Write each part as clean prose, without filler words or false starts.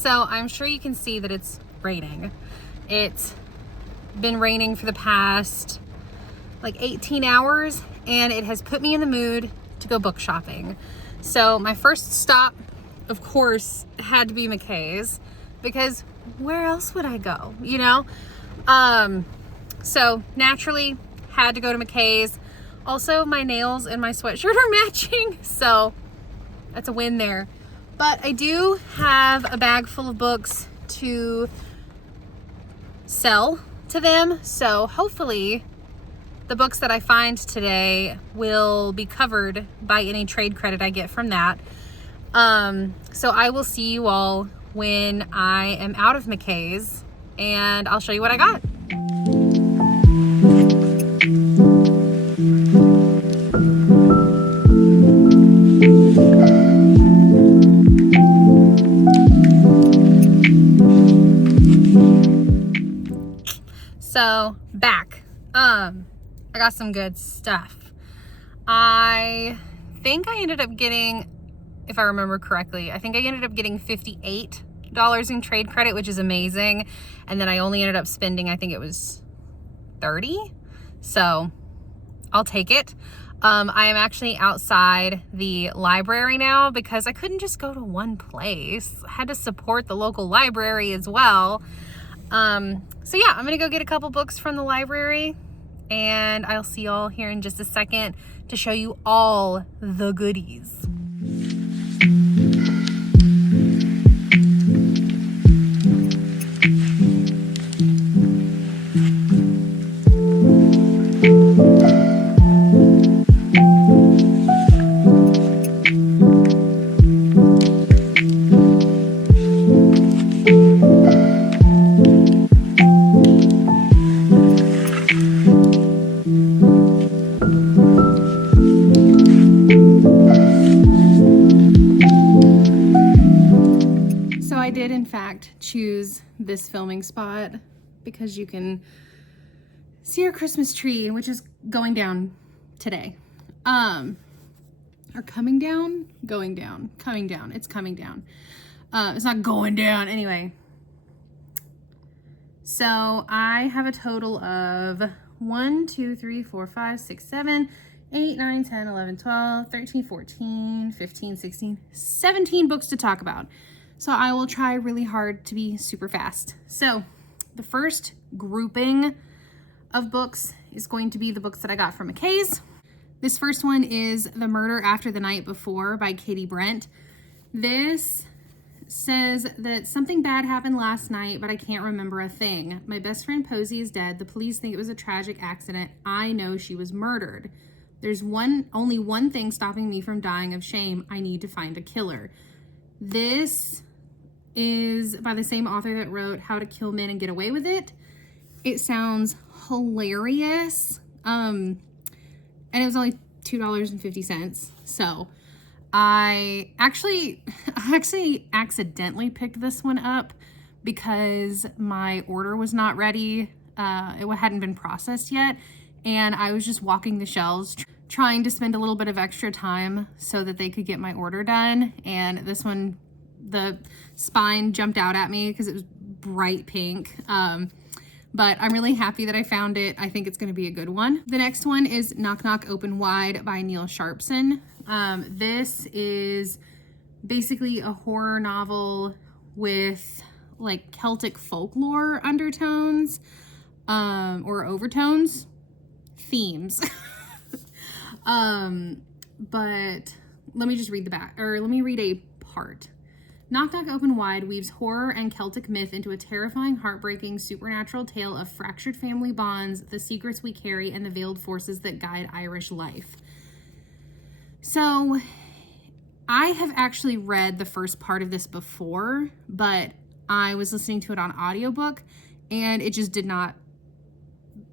So I'm sure you can see that it's raining. It's been raining for the past like 18 hours, and it has put me in the mood to go book shopping. So my first stop, of course, had to be McKays, because where else would I go, you know? So naturally had to go to McKays. Also, my nails and my sweatshirt are matching, so that's a win there. But I do have a bag full of books to sell to them, so hopefully the books that I find today will be covered by any trade credit I get from that. So I will see you all when I am out of McKays, and I'll show you what I got. So back, I got some good stuff. I think I ended up getting, if I remember correctly, I think I ended up getting $58 in trade credit, which is amazing. And then I only ended up spending, I think it was 30. So I'll take it. I am actually outside the library now because I couldn't just go to one place. I had to support the local library as well. So yeah, I'm gonna go get a couple books from the library, and I'll see y'all here in just a second to show you all the goodies. I did in fact choose this filming spot because you can see our Christmas tree, which is going down today. Or coming down? Going down. Coming down. It's coming down. It's not going down. Anyway. So I have a total of 1, 2, 3, 4, 5, 6, 7, 8, 9, 10, 11, 12, 13, 14, 15, 16, 17 books to talk about. So I will try really hard to be super fast. So the first grouping of books is going to be the books that I got from McKays. This first one is The Murder After the Night Before by Katie Brent. This says that something bad happened last night, but I can't remember a thing. My best friend Posey is dead. The police think it was a tragic accident. I know she was murdered. There's only one thing stopping me from dying of shame. I need to find a killer. This is by the same author that wrote How to Kill Men and Get Away with It. It sounds hilarious. And it was only $2.50. So I actually accidentally picked this one up because my order was not ready. It hadn't been processed yet. And I was just walking the shelves trying to spend a little bit of extra time so that they could get my order done. And this one, the spine jumped out at me because it was bright pink. But I'm really happy that I found it. I think it's going to be a good one. The next one is Knock Knock Open Wide by Neil Sharpson. This is basically a horror novel with like Celtic folklore undertones, or overtones, themes. But let me just read the back, or let me read a part. Knock Knock Open Wide weaves horror and Celtic myth into a terrifying, heartbreaking, supernatural tale of fractured family bonds, the secrets we carry, and the veiled forces that guide Irish life. So, I have actually read the first part of this before, but I was listening to it on audiobook, and it just did not,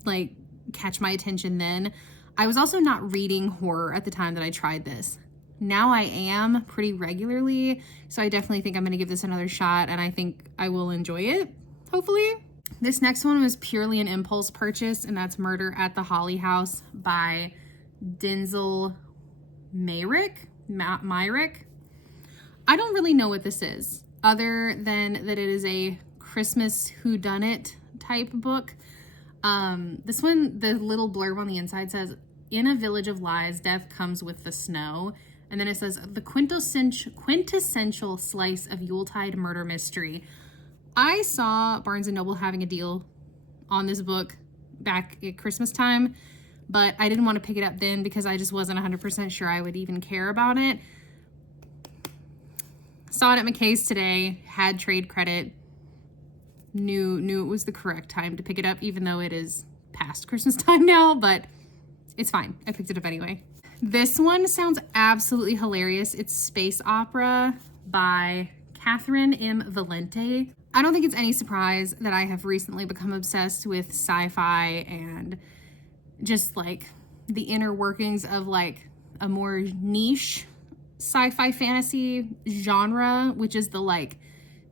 like, catch my attention then. I was also not reading horror at the time that I tried this. Now I am pretty regularly, so I definitely think I'm going to give this another shot, and I think I will enjoy it, hopefully. This next one was purely an impulse purchase, and that's Murder at the Holly House by Denzel Myrick. I don't really know what this is. other than that it is a Christmas whodunit type book. This one, the little blurb on the inside says, "In a village of lies, death comes with the snow." And then it says, "The quintessential slice of Yuletide murder mystery." I saw Barnes & Noble having a deal on this book back at Christmas time, but I didn't want to pick it up then because I just wasn't 100% sure I would even care about it. Saw it at McKays today, had trade credit, knew it was the correct time to pick it up, even though it is past Christmas time now, but it's fine. I picked it up anyway. This one sounds absolutely hilarious. It's Space Opera by Catherine M. Valente. I don't think it's any surprise that I have recently become obsessed with sci-fi and just like the inner workings of like a more niche sci-fi fantasy genre, which is the like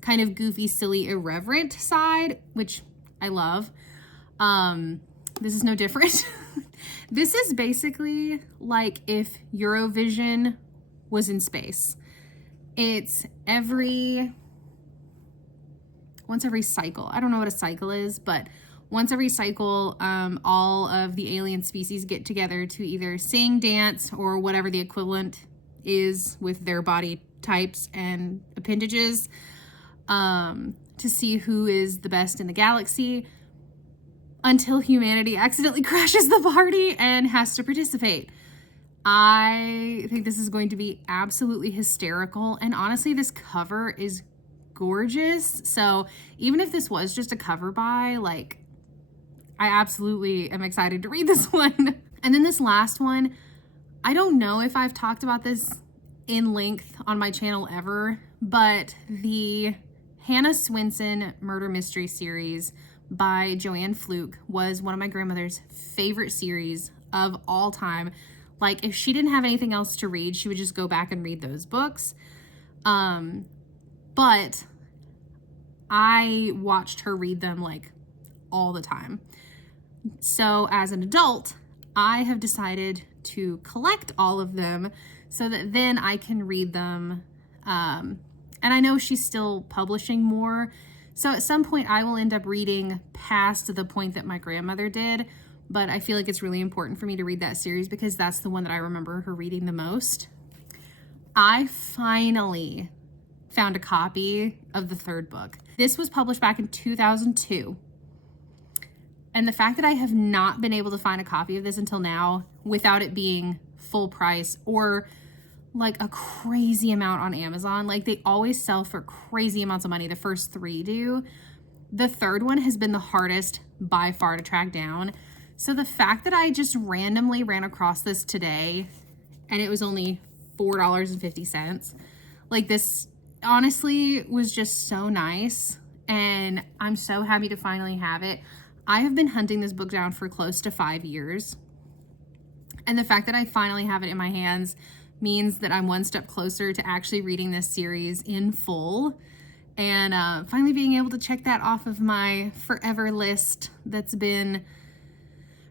kind of goofy, silly, irreverent side, which I love. This is no different. This is basically like if Eurovision was in space. It's once every cycle. I don't know what a cycle is, but once every cycle, all of the alien species get together to either sing, dance, or whatever the equivalent is with their body types and appendages, to see who is the best in the galaxy, until humanity accidentally crashes the party and has to participate. I think this is going to be absolutely hysterical. And honestly, this cover is gorgeous. So even if this was just a cover buy, like, I absolutely am excited to read this one. And then this last one, I don't know if I've talked about this in length on my channel ever, but the Hannah Swenson murder mystery series by Joanne Fluke was one of my grandmother's favorite series of all time. Like, if she didn't have anything else to read, she would just go back and read those books. But I watched her read them like all the time. So as an adult, I have decided to collect all of them so that then I can read them. And I know she's still publishing more. So at some point I will end up reading past the point that my grandmother did, but I feel like it's really important for me to read that series because that's the one that I remember her reading the most. I finally found a copy of the third book. This was published back in 2002. And the fact that I have not been able to find a copy of this until now without it being full price or like a crazy amount on Amazon, like they always sell for crazy amounts of money. The first three do. The third one has been the hardest by far to track down. So the fact that I just randomly ran across this today and it was only $4.50, like this honestly was just so nice. And I'm so happy to finally have it. I have been hunting this book down for close to 5 years. And the fact that I finally have it in my hands means that I'm one step closer to actually reading this series in full and finally being able to check that off of my forever list that's been,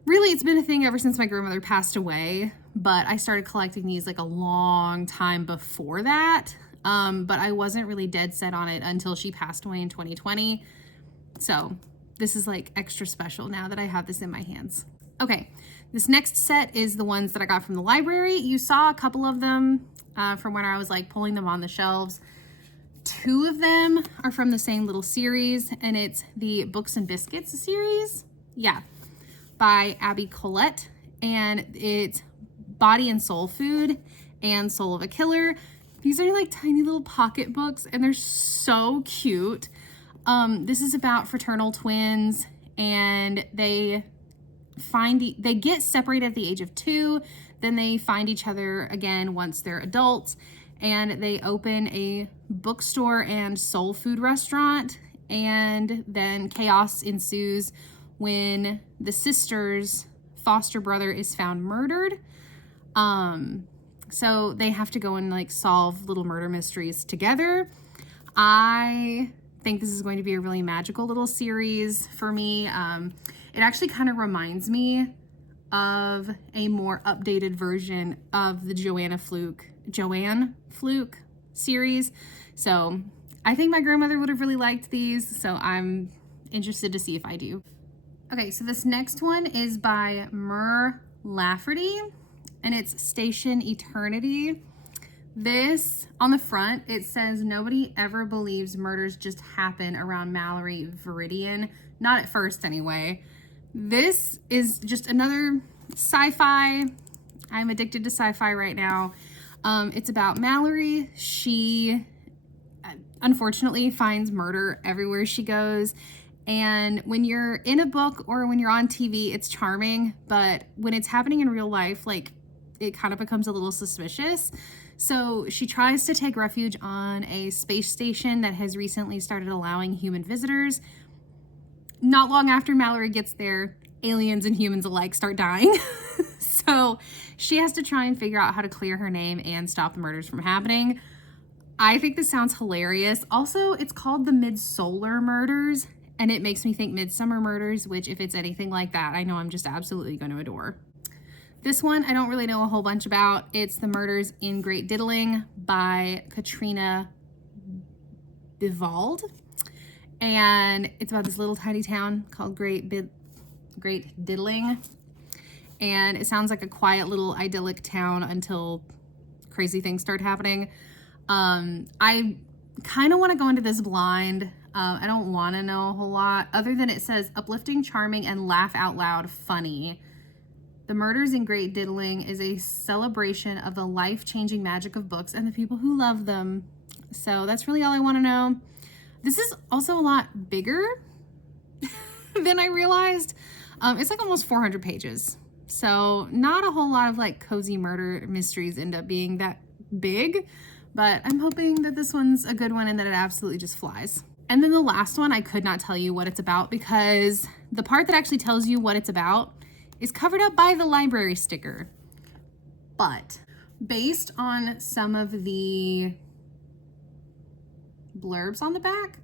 really, it's been a thing ever since my grandmother passed away, but I started collecting these like a long time before that, but I wasn't really dead set on it until she passed away in 2020, so this is like extra special now that I have this in my hands. Okay, this next set is the ones that I got from the library. You saw a couple of them from when I was like pulling them on the shelves. 2 of them are from the same little series, and it's the Books and Biscuits series. Yeah, by Abby Collette, and it's Body and Soul Food and Soul of a Killer. These are like tiny little pocket books, and they're so cute. This is about fraternal twins, and they get separated at the age of 2, then they find each other again once they're adults, and they open a bookstore and soul food restaurant, and then chaos ensues when the sister's foster brother is found murdered. So they have to go and like solve little murder mysteries together. I think this is going to be a really magical little series for me. It actually kind of reminds me of a more updated version of the Joanne Fluke series. So I think my grandmother would have really liked these, so I'm interested to see if I do. Okay, so this next one is by Mur Lafferty, and it's Station Eternity. This, on the front, it says, nobody ever believes murders just happen around Mallory Veridian. Not at first, anyway. This is just another sci-fi. I'm addicted to sci-fi right now. It's about Mallory. She, unfortunately, finds murder everywhere she goes. And when you're in a book or when you're on TV, it's charming. But when it's happening in real life, like, it kind of becomes a little suspicious. So she tries to take refuge on a space station that has recently started allowing human visitors. Not long after Mallory gets there, aliens and humans alike start dying. So she has to try and figure out how to clear her name and stop the murders from happening. I think this sounds hilarious. Also, it's called the Midsolar Murders, and it makes me think Midsummer Murders, which if it's anything like that, I know I'm just absolutely going to adore. This one I don't really know a whole bunch about. It's The Murders in Great Diddling by Katrina Bivald. And it's about this little tiny town called Great Diddling. And it sounds like a quiet little idyllic town until crazy things start happening. I kind of want to go into this blind. I don't want to know a whole lot other than it says uplifting, charming, and laugh out loud funny. The Murders in Great Diddling is a celebration of the life-changing magic of books and the people who love them. So that's really all I want to know. This is also a lot bigger than I realized. It's like almost 400 pages. So not a whole lot of like cozy murder mysteries end up being that big, but I'm hoping that this one's a good one and that it absolutely just flies. And then the last one, I could not tell you what it's about because the part that actually tells you what it's about is covered up by the library sticker. But based on some of the blurbs on the back,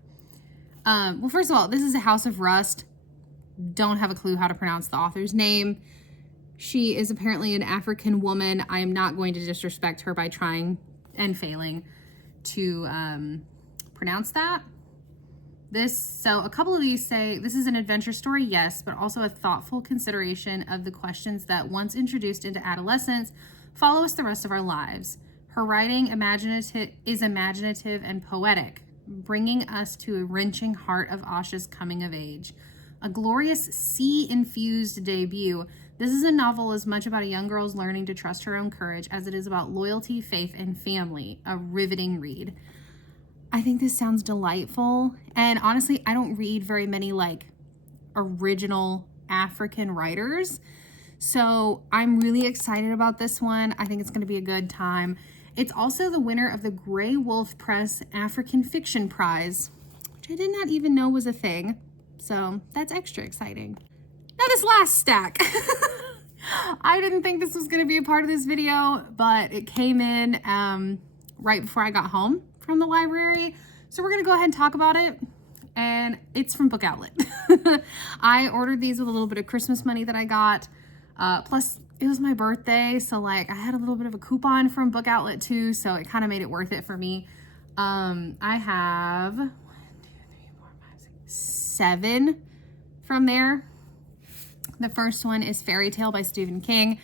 well, first of all, this is a House of Rust. Don't have a clue how to pronounce the author's name. She is apparently an African woman. I am not going to disrespect her by trying and failing to pronounce that. So a couple of these say, this is an adventure story, yes, but also a thoughtful consideration of the questions that once introduced into adolescence follow us the rest of our lives. Her writing is imaginative and poetic, bringing us to a wrenching heart of Asha's coming of age. A glorious sea-infused debut, this is a novel as much about a young girl's learning to trust her own courage as it is about loyalty, faith, and family. A riveting read. I think this sounds delightful. And honestly, I don't read very many like original African writers. So I'm really excited about this one. I think it's going to be a good time. It's also the winner of the Grey Wolf Press African Fiction Prize, which I did not even know was a thing. So that's extra exciting. Now this last stack. I didn't think this was going to be a part of this video, but it came in right before I got home from the library. So we're going to go ahead and talk about it. And it's from Book Outlet. I ordered these with a little bit of Christmas money that I got. Plus it was my birthday. So like I had a little bit of a coupon from Book Outlet too. So it kind of made it worth it for me. I have 1, 2, 3, 4, 5, 6, 7 from there. The first one is Fairy Tale by Stephen King.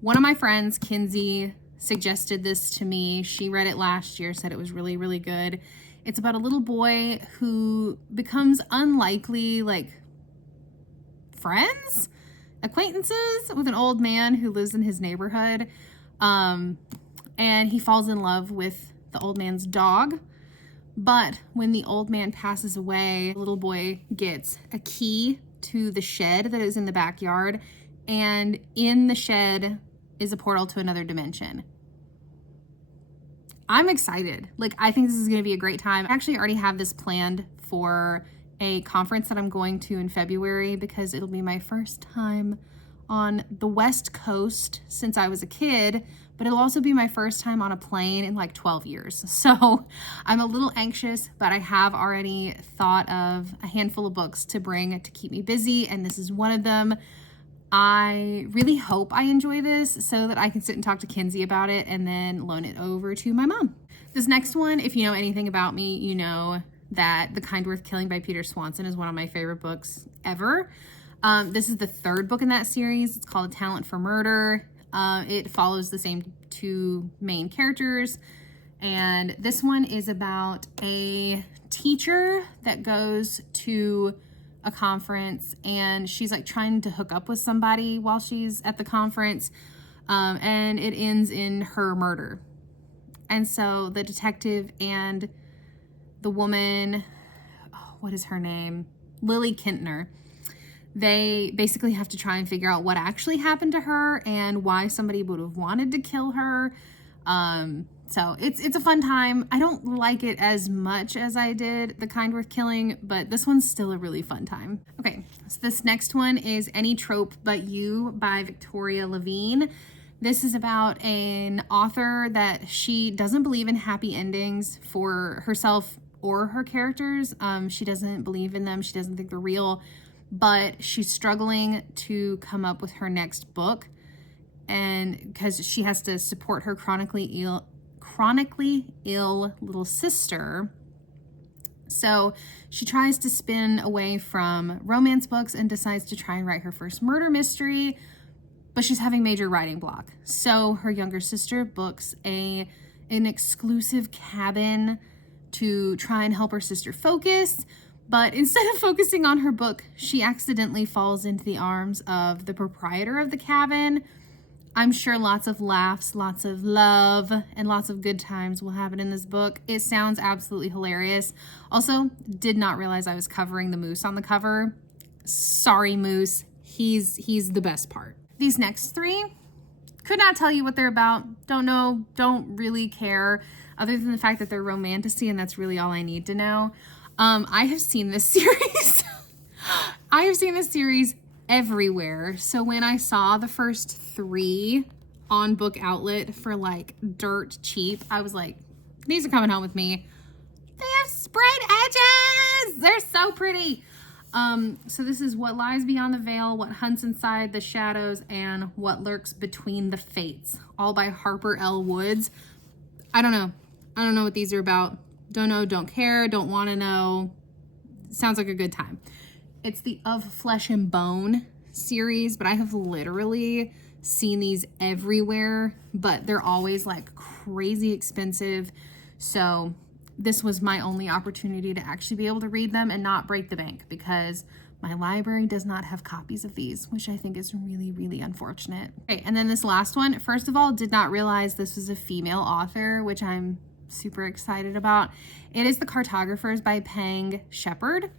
One of my friends, Kinsey, suggested this to me. She read it last year, said it was really, really good. It's about a little boy who becomes unlikely, like, acquaintances with an old man who lives in his neighborhood. And he falls in love with the old man's dog. But when the old man passes away, the little boy gets a key to the shed that is in the backyard. And in the shed is a portal to another dimension. I'm excited. Like, I think this is going to be a great time. I actually already have this planned for a conference that I'm going to in February because it'll be my first time on the West Coast since I was a kid, but it'll also be my first time on a plane in like 12 years. So I'm a little anxious, but I have already thought of a handful of books to bring to keep me busy, and this is one of them. I really hope I enjoy this so that I can sit and talk to Kinsey about it and then loan it over to my mom. This next one, if you know anything about me, you know that The Kind Worth Killing by Peter Swanson is one of my favorite books ever. This is the third book in that series. It's called A Talent for Murder. It follows the same two main characters. And this one is about a teacher that goes to a conference and she's like trying to hook up with somebody while she's at the conference. And it ends in her murder. And so the detective and the woman, what is her name? Lily Kintner. They basically have to try and figure out what actually happened to her and why somebody would have wanted to kill her. So it's a fun time. I don't like it as much as I did The Kind Worth Killing, but this one's still a really fun time. Okay, so this next one is Any Trope But You by Victoria Levine. This is about an author that she doesn't believe in happy endings for herself or her characters. She doesn't believe in them. She doesn't think they're real, but she's struggling to come up with her next book, and because she has to support her chronically ill little sister. So she tries to spin away from romance books and decides to try and write her first murder mystery, but she's having major writing block. So her younger sister books an exclusive cabin to try and help her sister focus. But instead of focusing on her book, she accidentally falls into the arms of the proprietor of the cabin. I'm sure lots of laughs, lots of love, and lots of good times will happen in this book. It sounds absolutely hilarious. Also, did not realize I was covering the moose on the cover. Sorry, Moose. He's the best part. These next three, could not tell you what they're about. Don't know, don't really care, other than the fact that they're romantasy, and that's really all I need to know. I have seen this series. I have seen this series everywhere. So when I saw the first three on Book Outlet for like dirt cheap, I was like, these are coming home with me. They have sprayed edges. They're so pretty. So this is What Lies Beyond the Veil, What Hunts Inside the Shadows, and What Lurks Between the Fates, all by Harper L. Woods. I don't know. I don't know what these are about. Don't know, don't care, don't want to know. Sounds like a good time. It's the Of Flesh and Bone series, but I have literally seen these everywhere, but they're always like crazy expensive. So this was my only opportunity to actually be able to read them and not break the bank, because my library does not have copies of these, which I think is really, really unfortunate. Okay, and then this last one, first of all, did not realize this was a female author, which I'm super excited about. It is The Cartographers by Pang Shepard.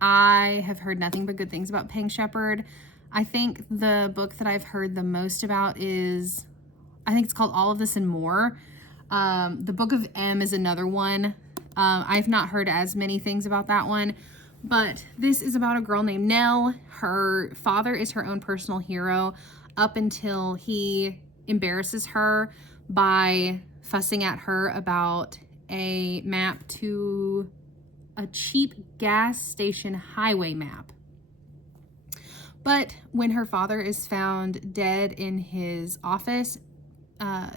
I have heard nothing but good things about Pang Shepard. I think the book that I've heard the most about is, I think it's called All of This and More. The Book of M is another one. I've not heard as many things about that one, but this is about a girl named Nell. Her father is her own personal hero up until he embarrasses her by fussing at her about a map to a cheap gas station highway map. But when her father is found dead in his office,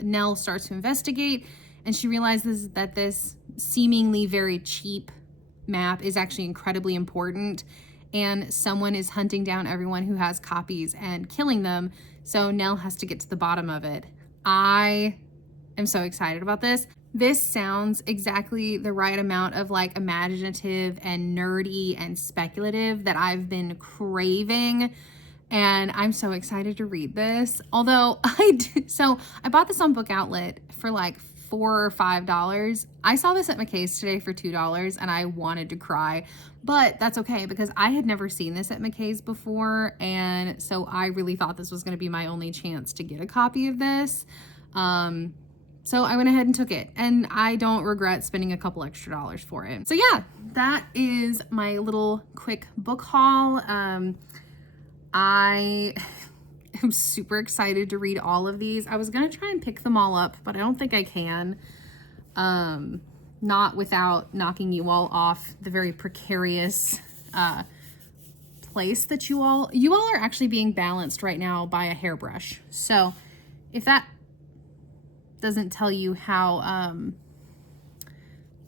Nell starts to investigate, and she realizes that this seemingly very cheap map is actually incredibly important, and someone is hunting down everyone who has copies and killing them. So Nell has to get to the bottom of it. I am so excited about this. This sounds exactly the right amount of like imaginative and nerdy and speculative that I've been craving, and I'm so excited to read this. Although so I bought this on Book Outlet for like $4 or $5. I saw this at McKays today for $2 and I wanted to cry, but that's okay because I had never seen this at McKays before, and so I really thought this was going to be my only chance to get a copy of this. So I went ahead and took it, and I don't regret spending a couple extra dollars for it. So yeah, that is my little quick book haul. I am super excited to read all of these. I was gonna try and pick them all up, but I don't think I can. Not without knocking you all off the very precarious place that you all are actually being balanced right now by a hairbrush. So if that doesn't tell you how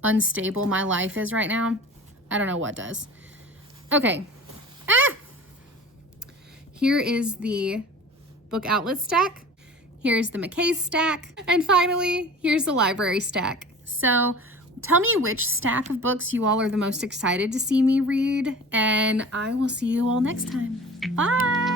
unstable my life is right now, I don't know what does. Okay. Here is the book outlet stack. Here's the McKays stack. And finally, here's the library stack. So tell me which stack of books you all are the most excited to see me read, and I will see you all next time. Bye.